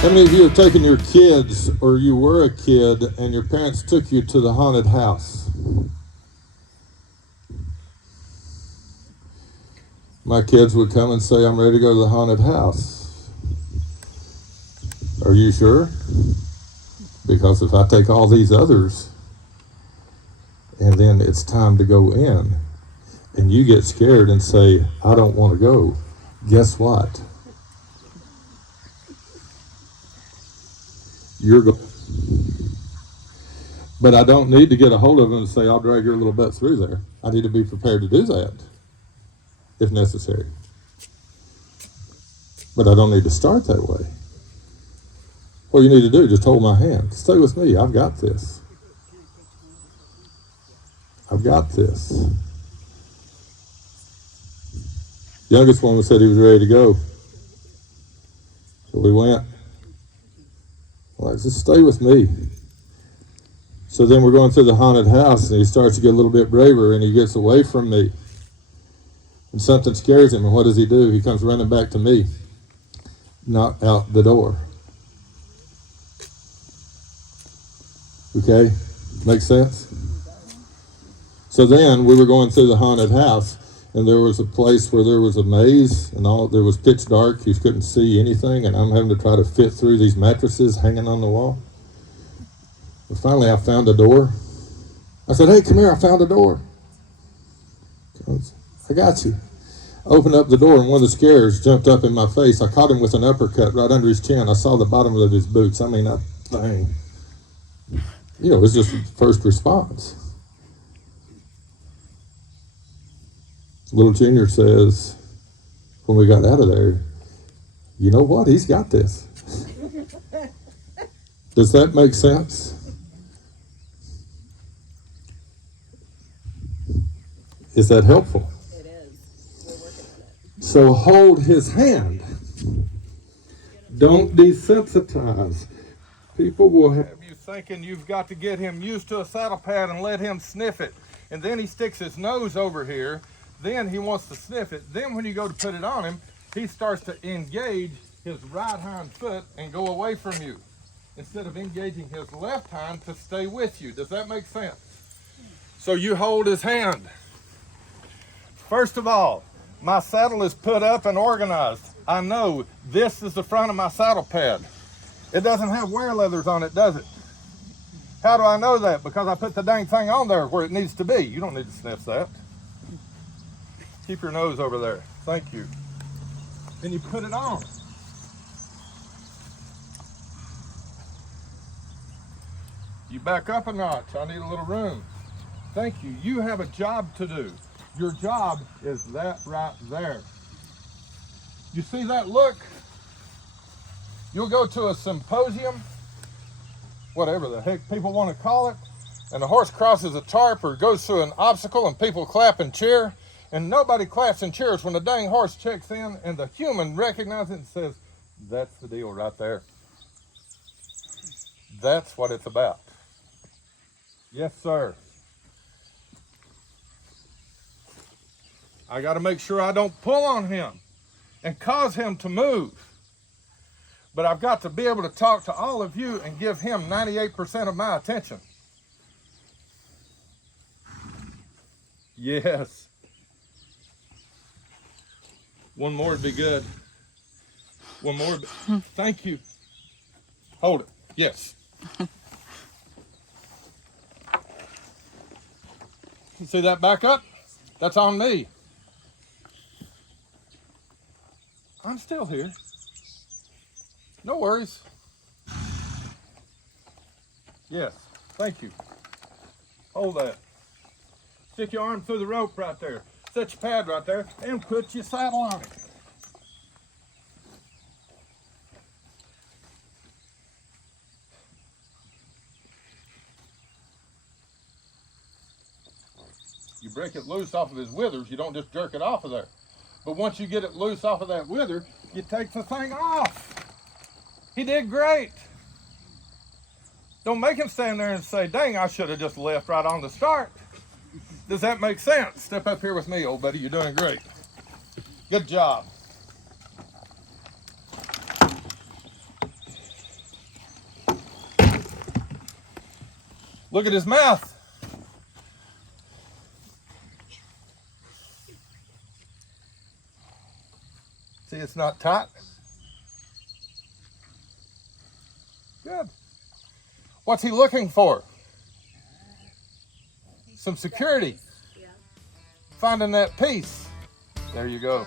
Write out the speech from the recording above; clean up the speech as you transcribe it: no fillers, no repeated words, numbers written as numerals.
How many of you have taken your kids, or you were a kid, and your parents took you to the haunted house? My kids would come and say, I'm ready to go to the haunted house. Are you sure? Because if I take all these others, and then it's time to go in, and you get scared and say, I don't want to go, guess what? You're going. But I don't need to get a hold of them and say, I'll drag your little butt through there. I need to be prepared to do that, if necessary. But I don't need to start that way. What you need to do, just hold my hand. Stay with me. I've got this. I've got this. Youngest one said he was ready to go. So we went. Well, just stay with me. So then we're going through the haunted house, and he starts to get a little bit braver, and he gets away from me. And something scares him, and what does he do? He comes running back to me, not out the door. Okay? Make sense? So then we were going through the haunted house, and there was a place where there was a maze, and there was pitch dark. You couldn't see anything, and I'm having to try to fit through these mattresses hanging on the wall. And finally, I found a door. I said, hey, come here, I found a door. I got you. I opened up the door, and one of the scares jumped up in my face. I caught him with an uppercut right under his chin. I saw the bottom of his boots. I mean, that thing. You know, it was just first response. Little Junior says, when we got out of there, you know what? He's got this. Does that make sense? Is that helpful? It is. We're working on it. So hold his hand. Don't desensitize. People will have you thinking you've got to get him used to a saddle pad and let him sniff it. And then he sticks his nose over here. Then he wants to sniff it. Then when you go to put it on him, he starts to engage his right hind foot and go away from you, instead of engaging his left hind to stay with you. Does that make sense? So you hold his hand. First of all, my saddle is put up and organized. I know this is the front of my saddle pad. It doesn't have wear leathers on it, does it? How do I know that? Because I put the dang thing on there where it needs to be. You don't need to sniff that. Keep your nose over there. Thank you. Then you put it on. You back up a notch. I need a little room. Thank you. You have a job to do. Your job is that right there. You see that look? You'll go to a symposium, whatever the heck people want to call it, and the horse crosses a tarp or goes through an obstacle and people clap and cheer. And nobody claps and cheers when the dang horse checks in and the human recognizes it and says, that's the deal right there. That's what it's about. Yes, sir. I got to make sure I don't pull on him and cause him to move. But I've got to be able to talk to all of you and give him 98% of my attention. Yes. One more would be good. One more. Thank you. Hold it. Yes. You see that back up? That's on me. I'm still here. No worries. Yes. Thank you. Hold that. Stick your arm through the rope right there. Set your pad right there and put your saddle on it. You break it loose off of his withers, you don't just jerk it off of there. But once you get it loose off of that wither, you take the thing off. He did great. Don't make him stand there and say, dang, I should have just left right on the start. Does that make sense? Step up here with me, old buddy. You're doing great. Good job. Look at his mouth. See, it's not tight. Good. What's he looking for? Some security. Yeah. Finding that peace. There you go.